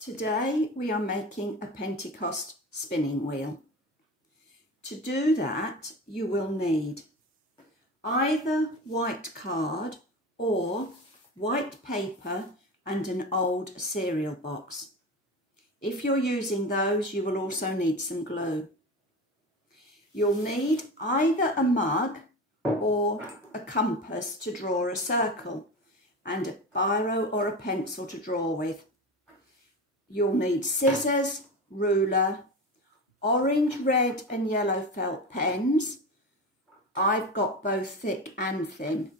Today we are making a Pentecost spinning wheel. To do that you will need either white card or white paper and an old cereal box. If you're using those, you will also need some glue. You'll need either a mug or a compass to draw a circle and a biro or a pencil to draw with. You'll need scissors, ruler, orange, red and yellow felt pens. I've got both thick and thin.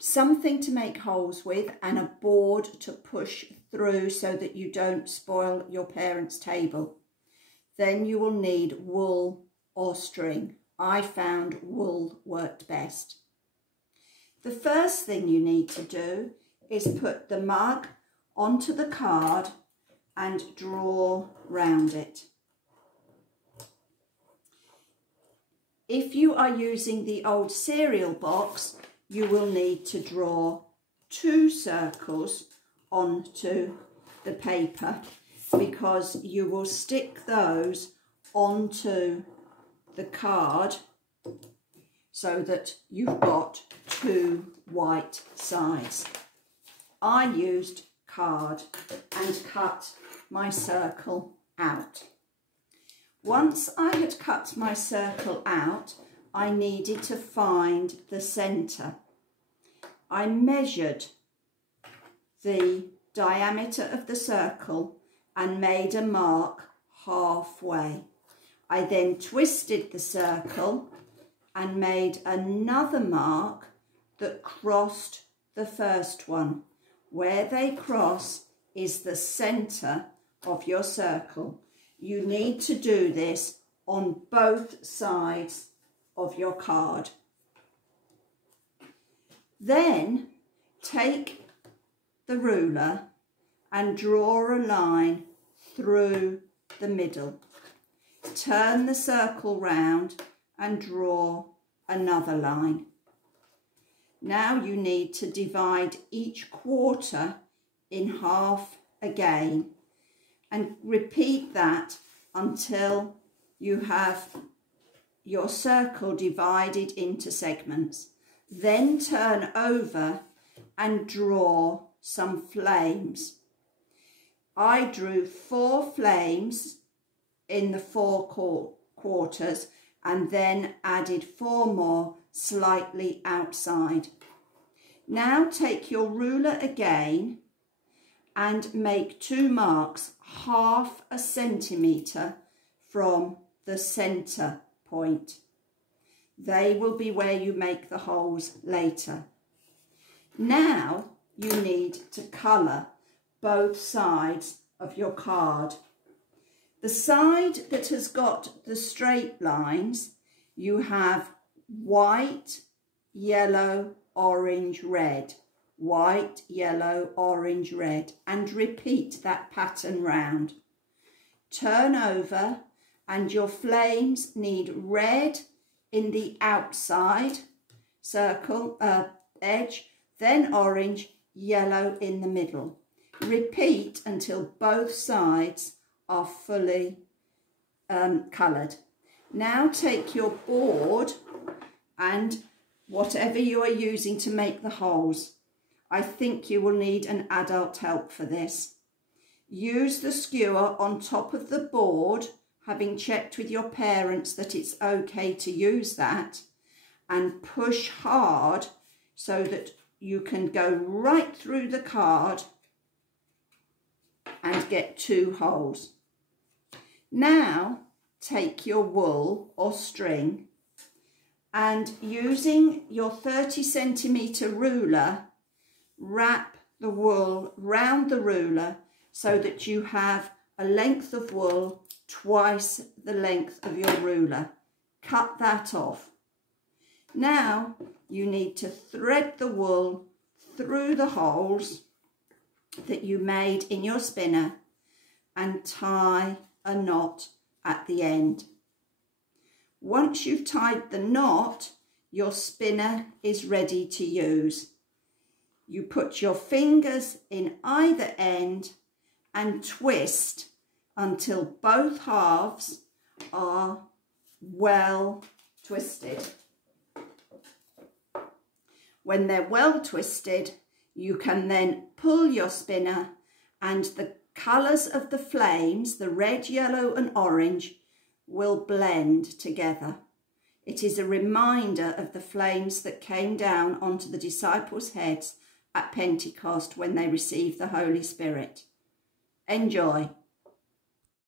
Something to make holes with and a board to push through so that you don't spoil your parents' table. Then you will need wool or string. I found wool worked best. The first thing you need to do is put the mug onto the card and draw round it. If you are using the old cereal box, you will need to draw 2 circles onto the paper because you will stick those onto the card so that you've got 2 white sides. I used card and cut my circle out. Once I had cut my circle out, I needed to find the centre. I measured the diameter of the circle and made a mark halfway. I then twisted the circle and made another mark that crossed the first one. Where they cross is the centre of your circle. You need to do this on both sides of your card. Then take the ruler and draw a line through the middle. Turn the circle round and draw another line. Now you need to divide each quarter in half again and repeat that until you have your circle divided into segments. Then turn over and draw some flames. I drew 4 flames in the 4 quarters and then added 4 more slightly outside. Now take your ruler again and make 2 marks half a centimetre from the centre point. They will be where you make the holes later. Now you need to colour both sides of your card. The side that has got the straight lines, you have white, yellow, orange, red. White, yellow, orange, red, and repeat that pattern round. Turn over and your flames need red in the outside circle edge, then orange, yellow in the middle. Repeat until both sides are fully coloured. Now take your board and whatever you are using to make the holes. I think you will need an adult help for this. Use the skewer on top of the board, having checked with your parents that it's okay to use that, and push hard so that you can go right through the card and get 2 holes. Now take your wool or string and using your 30cm ruler, wrap the wool round the ruler so that you have a length of wool twice the length of your ruler. Cut that off. Now you need to thread the wool through the holes that you made in your spinner and tie a knot at the end. Once you've tied the knot, your spinner is ready to use. You put your fingers in either end and twist until both halves are well twisted. When they're well twisted, you can then pull your spinner and the colours of the flames, the red, yellow and orange, will blend together. It is a reminder of the flames that came down onto the disciples' heads at Pentecost when they received the Holy Spirit. Enjoy.